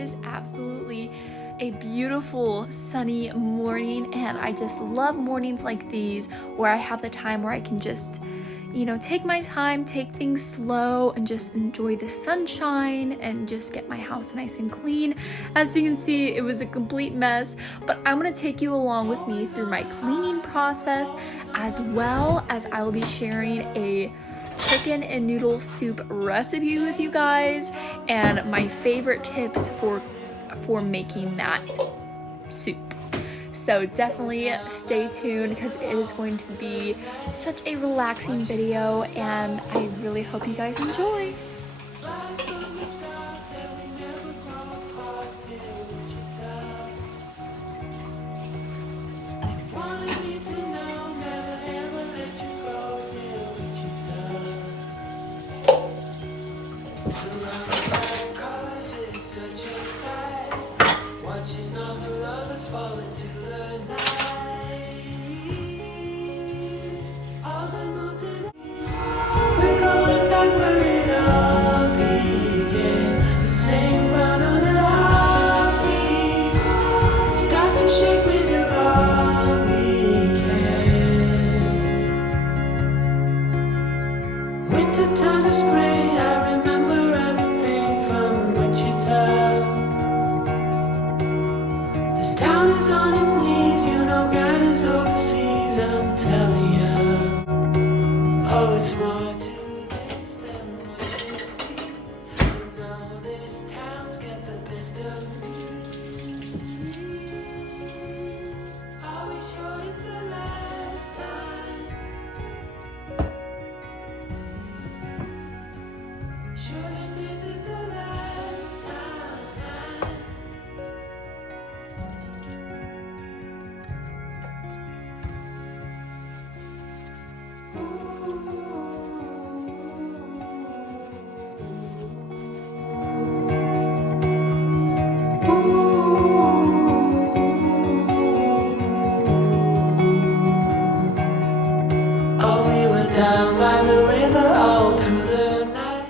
is absolutely a beautiful sunny morning, and I just love mornings like these where I have the time where I can just, you know, take my time, take things slow, and just enjoy the sunshine and just get my house nice and clean. As you can see, it was a complete mess, but I'm gonna take you along with me through my cleaning process, as well as I will be sharing a chicken and noodle soup recipe with you guys and my favorite tips for making that soup. So definitely stay tuned because it is going to be such a relaxing video, and I really hope you guys enjoy. Down by the river all through the night.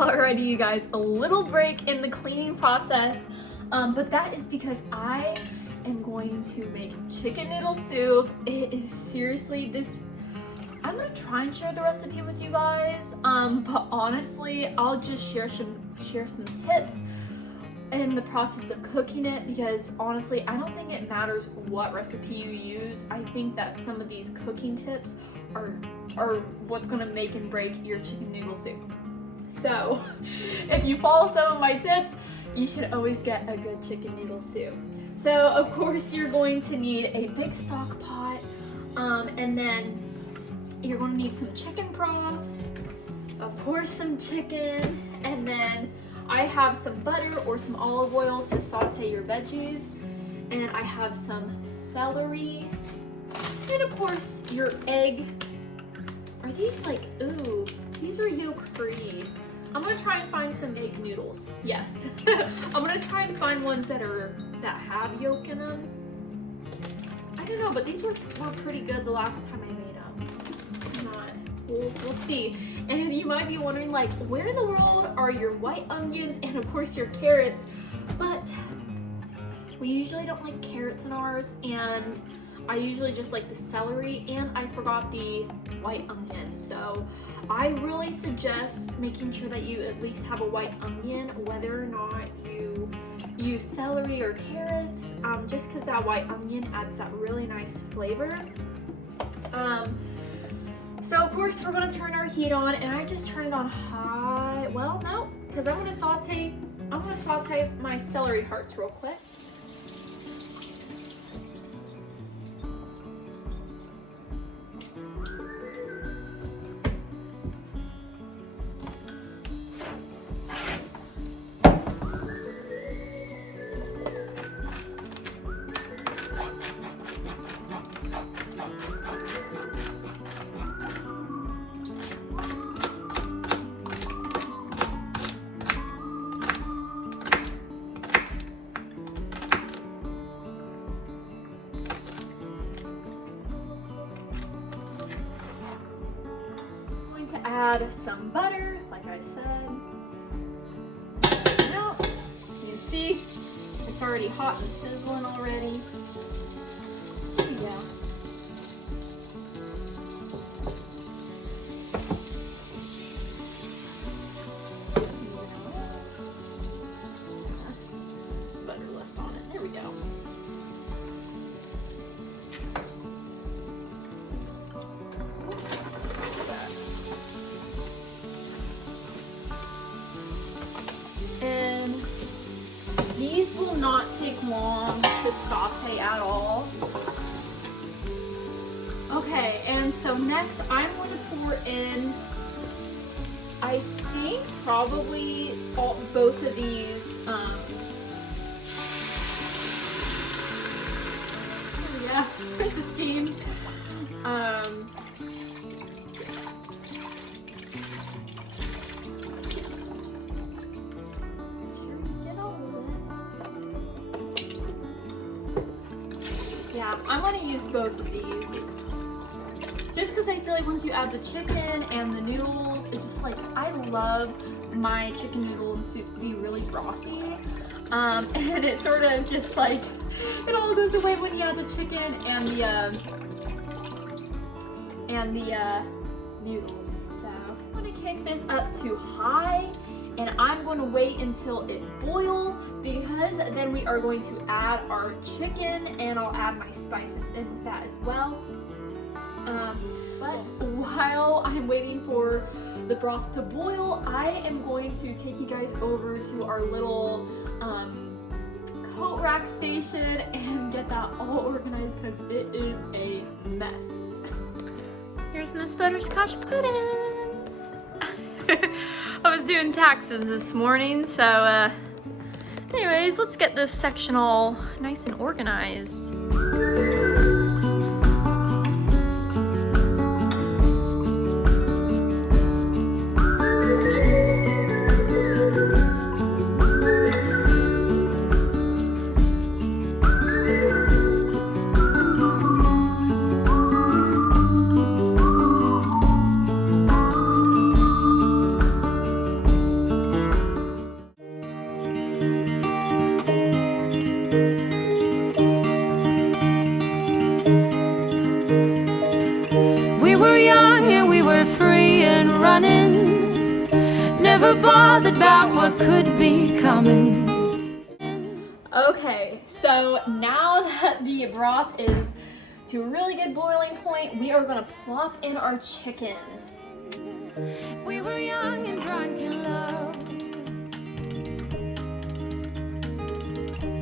Alrighty, you guys, a little break in the cleaning process, but that is because I am going to make chicken noodle soup. It is seriously this. I'm gonna try and share the recipe with you guys, but honestly, I'll just share some tips in the process of cooking it, because honestly, I don't think it matters what recipe you use. I think that some of these cooking tips are what's gonna make and break your chicken noodle soup. So if you follow some of my tips, you should always get a good chicken noodle soup. So of course you're going to need a big stock pot, and then you're going to need some chicken broth, of course some chicken, and then I have some butter or some olive oil to saute your veggies, and I have some celery, and of course your egg. Are these like, ooh, these are yolk free. I'm gonna try and find some egg noodles. Yes, I'm gonna try and find ones that have yolk in them. I don't know, but these were pretty good the last time I made them. We'll see. And you might be wondering, like, where in the world are your white onions and of course your carrots? But we usually don't like carrots in ours, and I usually just like the celery, and I forgot the white onion. So I really suggest making sure that you at least have a white onion, whether or not you use celery or carrots, just because that white onion adds that really nice flavor. So of course we're gonna turn our heat on, and I just turned it on high. Well, no, because I'm gonna saute my celery hearts real quick. Add some butter, like I said. Now, you can see it's already hot and sizzling already. Yeah. Butter left on it. There we go. And these will not take long to saute at all. Okay, and so next I'm going to pour in, I think probably both of these, yeah, there's the steam. Yeah, I'm gonna use both of these. Just because I feel like once you add the chicken and the noodles, it's just like, I love my chicken noodle and soup to be really frothy. And it sort of just like, it all goes away when you add the chicken and the noodles. So I'm gonna kick this up to high, and I'm going to wait until it boils, because then we are going to add our chicken, and I'll add my spices in with that as well. But while I'm waiting for the broth to boil, I am going to take you guys over to our little coat rack station and get that all organized, because it is a mess. Here's Miss Butterscotch Puddings. I was doing taxes this morning, so anyways, let's get this section all nice and organized. Never bothered about what could be coming. Okay, so now that the broth is to a really good boiling point, we are gonna plop in our chicken. We were young and drunk in love.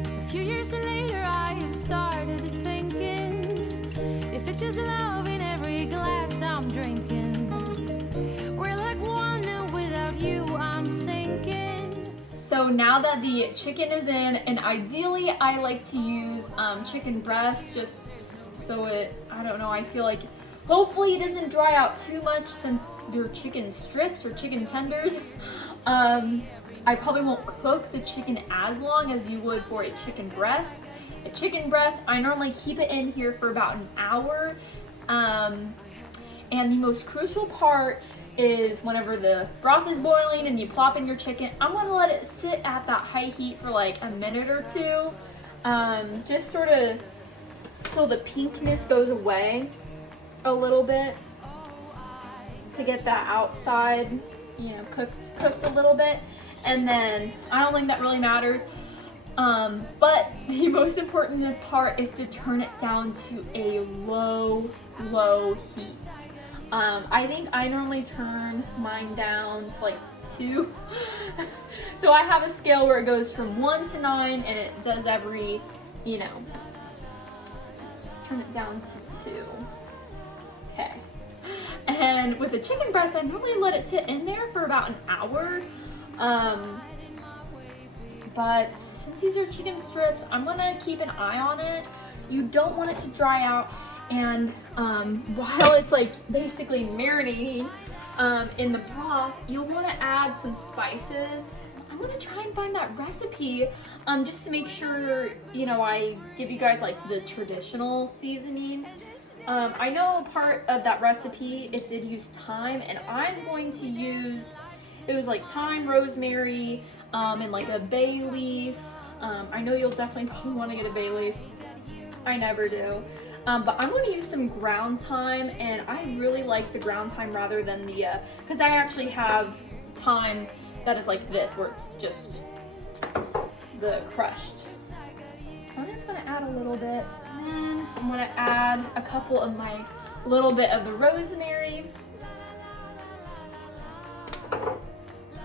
A few years later, I have started thinking, if it's just love in every glass I'm drinking, we're like one and without you I'm sinking. So now that the chicken is in, and ideally I like to use chicken breast just so I don't know, I feel like hopefully it doesn't dry out too much since they're chicken strips or chicken tenders. I probably won't cook the chicken as long as you would for a chicken breast. A chicken breast, I normally keep it in here for about an hour. And the most crucial part is whenever the broth is boiling and you plop in your chicken, I'm gonna let it sit at that high heat for like a minute or two. Just sort of till the pinkness goes away a little bit, to get that outside, you know, cooked a little bit. And then I don't think that really matters. But the most important part is to turn it down to a low heat. I think I normally turn mine down to like 2. So I have a scale where it goes from 1 to 9 and it does every, you know, turn it down to 2. Okay. And with the chicken breast, I normally let it sit in there for about an hour. But since these are chicken strips, I'm gonna keep an eye on it. You don't want it to dry out. And while it's like basically marinating in the broth, you'll want to add some spices. I'm gonna try and find that recipe just to make sure, you know, I give you guys like the traditional seasoning. I know part of that recipe, it did use thyme, and I'm going to use, it was like thyme, rosemary, and like a bay leaf. I know you'll definitely probably want to get a bay leaf. I never do. But I'm going to use some ground thyme, and I really like the ground thyme rather than the, because I actually have thyme that is like this, where it's just the crushed. I'm just going to add a little bit, and then I'm going to add a couple of my little bit of the rosemary.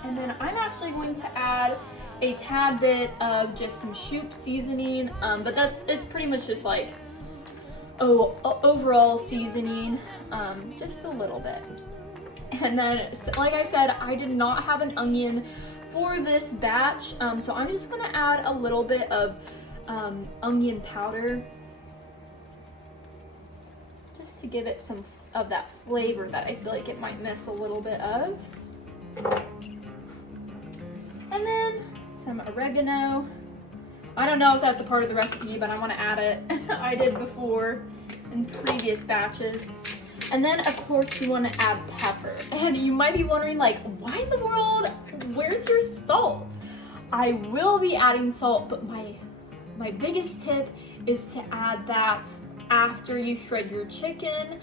And then I'm actually going to add a tad bit of just some shoop seasoning, but it's pretty much just like overall seasoning, just a little bit. And then, like I said, I did not have an onion for this batch, so I'm just gonna add a little bit of onion powder just to give it some of that flavor that I feel like it might miss a little bit of. And then some oregano. I don't know if that's a part of the recipe, but I want to add it. I did before in previous batches. And then of course you want to add pepper. And you might be wondering, like, why in the world, where's your salt? I will be adding salt, but my biggest tip is to add that after you shred your chicken,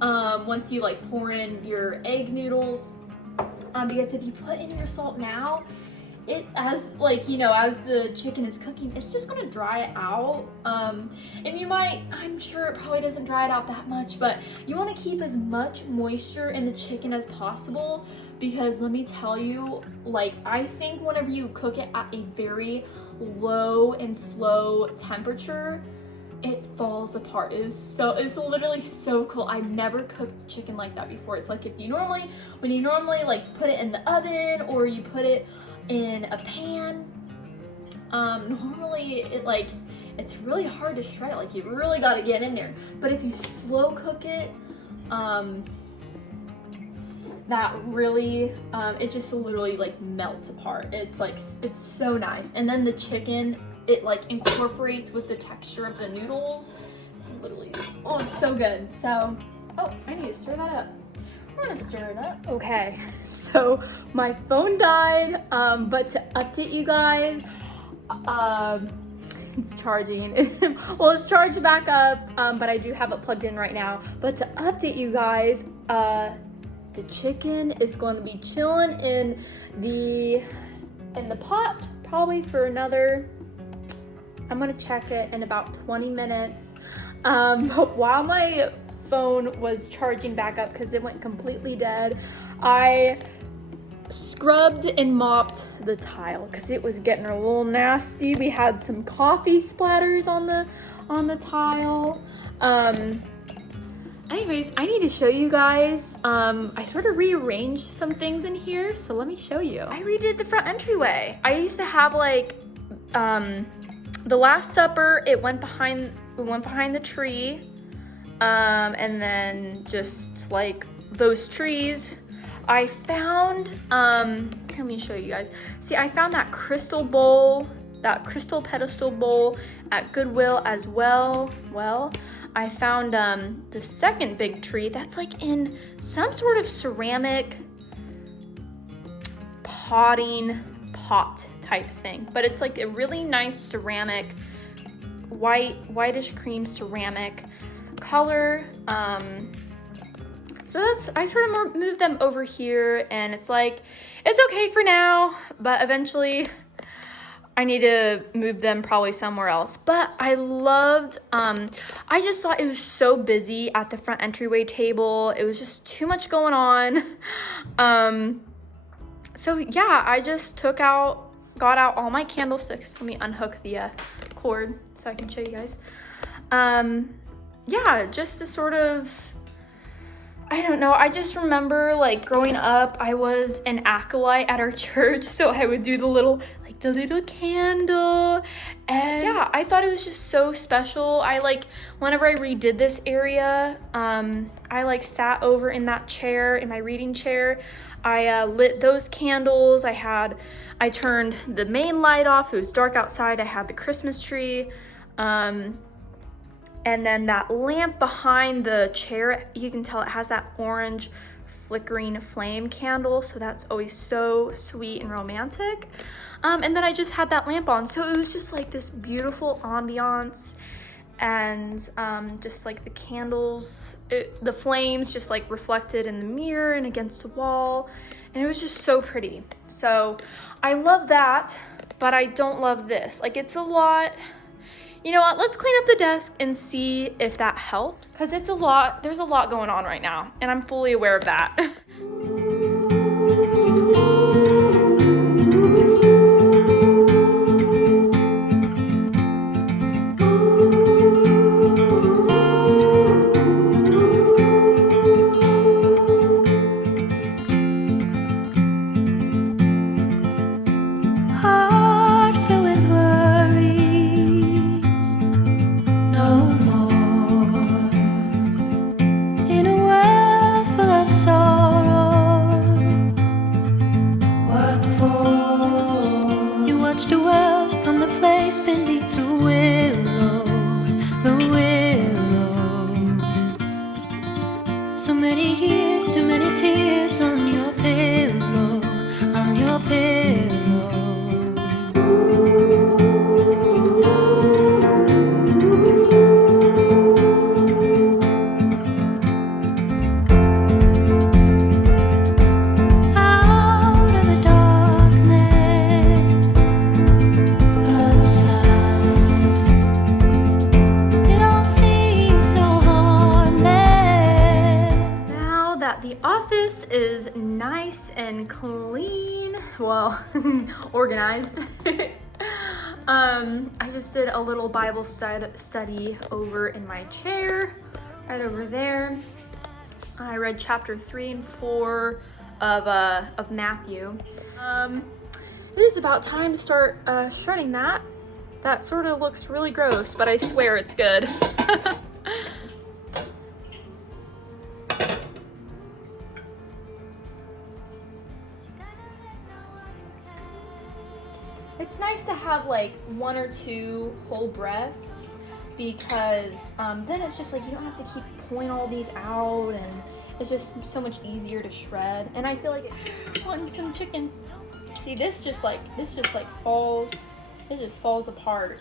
once you like pour in your egg noodles, because if you put in your salt now, it, as like, you know, as the chicken is cooking, it's just gonna dry it out. And you might, I'm sure it probably doesn't dry it out that much, but you want to keep as much moisture in the chicken as possible, because let me tell you, like, I think whenever you cook it at a very low and slow temperature, it falls apart. It's literally so cool. I've never cooked chicken like that before. It's like when you normally like put it in the oven or you put it in a pan, normally it's really hard to shred it. Like, you really got to get in there. But if you slow cook it, that really, it just literally like melts apart. It's so nice. And then the chicken, it like incorporates with the texture of the noodles. It's literally, oh, it's so good. So, oh, I need to stir that up. We're gonna stir it up. Okay, so my phone died, but to update you guys, it's charging. Well, it's charged back up, but I do have it plugged in right now. But to update you guys, the chicken is going to be chilling in the pot probably for another I'm gonna check it in about 20 minutes. While my phone was charging back up because it went completely dead, I scrubbed and mopped the tile because it was getting a little nasty. We had some coffee splatters on the tile. Anyways, I need to show you guys. I sort of rearranged some things in here, so let me show you. I redid the front entryway. I used to have like the Last Supper. It went behind the tree, and then just like those trees. I found, let me show you guys. See, I found that crystal bowl, that crystal pedestal bowl at Goodwill as well. Well, I found the second big tree that's like in some sort of ceramic potting pot type thing, but it's like a really nice ceramic, whitish cream ceramic color. So I sort of moved them over here, and it's like, it's okay for now, but eventually I need to move them probably somewhere else. But I loved, I just thought it was so busy at the front entryway table. It was just too much going on. So yeah, I just got out all my candlesticks. Let me unhook the cord so I can show you guys. Yeah, just to sort of, I don't know, I just remember like growing up, I was an acolyte at our church, so I would do the little candle, and yeah, I thought it was just so special. I like, whenever I redid this area, I like sat over in that chair, in my reading chair. I lit those candles. I turned the main light off. It was dark outside. I had the Christmas tree. And then that lamp behind the chair, you can tell it has that orange flickering flame candle. So that's always so sweet and romantic. And then I just had that lamp on. So it was just like this beautiful ambiance, and just like the candles, the flames just like reflected in the mirror and against the wall. And it was just so pretty. So I love that, but I don't love this. Like, it's a lot. You know what, let's clean up the desk and see if that helps, because it's a lot. There's a lot going on right now, and I'm fully aware of that. Is nice and clean, well, organized. I just did a little Bible study over in my chair, right over there. I read chapter 3 and 4 of Matthew. It is about time to start shredding that. That sort of looks really gross, but I swear it's good. It's nice to have like 1 or 2 whole breasts, because then it's just like you don't have to keep pulling all these out, and it's just so much easier to shred. And I feel like wanting some chicken. See, this just falls. It just falls apart.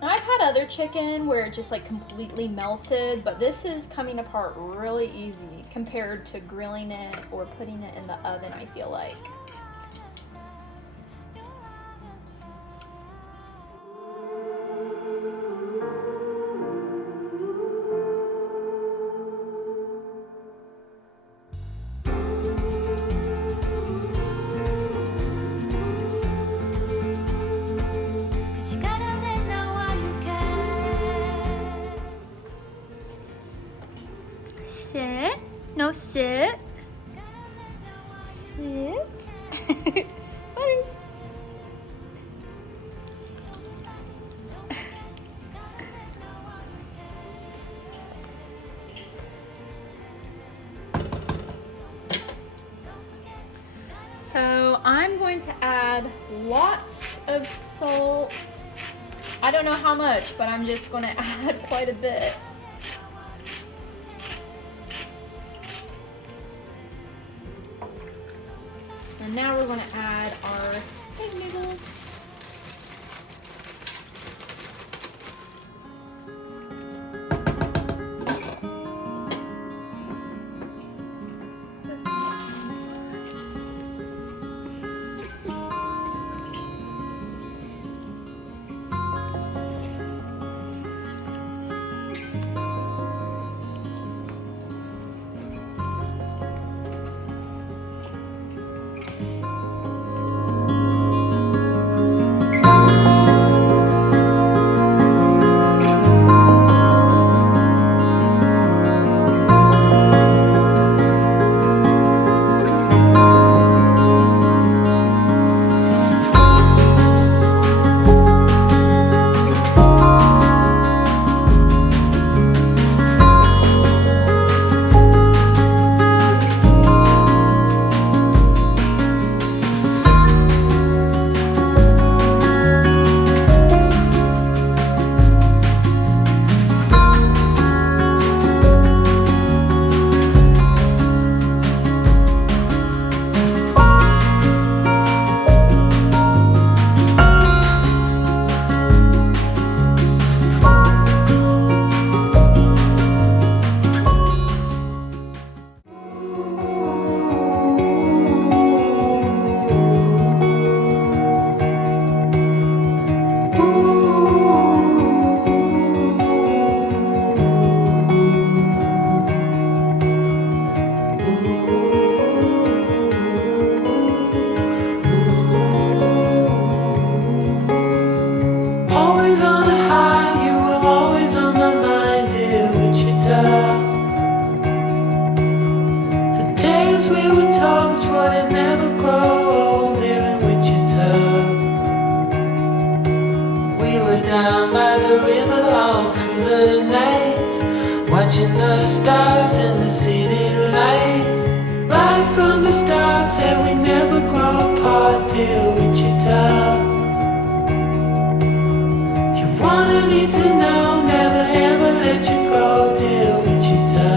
Now, I've had other chicken where it just like completely melted, but this is coming apart really easy compared to grilling it or putting it in the oven, I feel like. sit. Sit. Butters. So I'm going to add lots of salt. I don't know how much, but I'm just going to add quite a bit. And now we're going to add our egg noodles. Always on a high, you were always on my mind, dear Wichita. The tales we were told wouldn't never grow old here in Wichita. We were down by the river all through the night, watching the stars and the city lights. Right from the start, said we never grow apart, dear Wichita. Wanted me to know, never ever let you go, dear Wichita.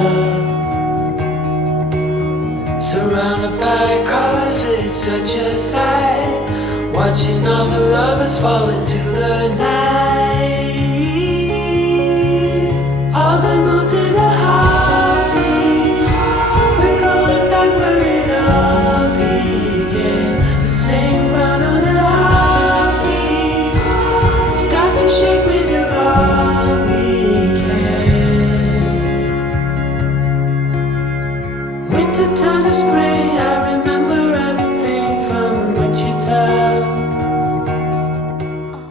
Surrounded by colors, it's such a sight, watching all the lovers fall into the night. All the moods in a heartbeat, we're going back where it all began. The same ground on the heartbeat starts to shake with you all weekend. Winter turned to spring, I remember everything from Wichita.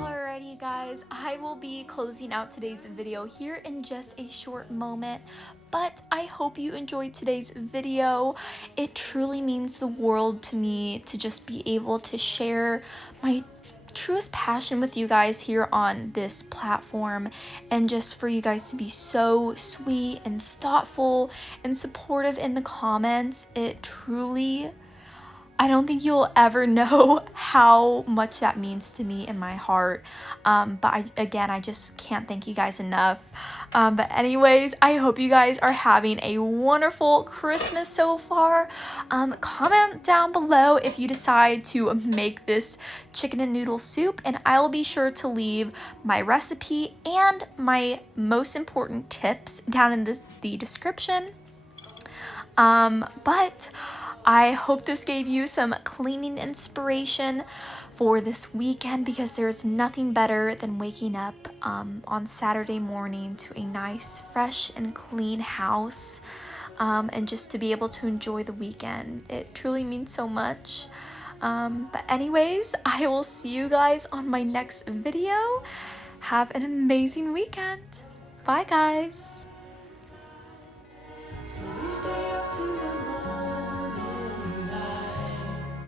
Alrighty guys, I will be closing out today's video here in just a short moment, but I hope you enjoyed today's video. It truly means the world to me to just be able to share my truest passion with you guys here on this platform, and just for you guys to be so sweet and thoughtful and supportive in the comments. It truly, I don't think you'll ever know how much that means to me in my heart. But I just can't thank you guys enough. But anyways, I hope you guys are having a wonderful Christmas so far. Comment down below if you decide to make this chicken and noodle soup, and I will be sure to leave my recipe and my most important tips down in the description. But I hope this gave you some cleaning inspiration for this weekend, because there's nothing better than waking up on Saturday morning to a nice, fresh and clean house, and just to be able to enjoy the weekend. It truly means so much. But anyways, I will see you guys on my next video. Have an amazing weekend. Bye guys. So we stay up to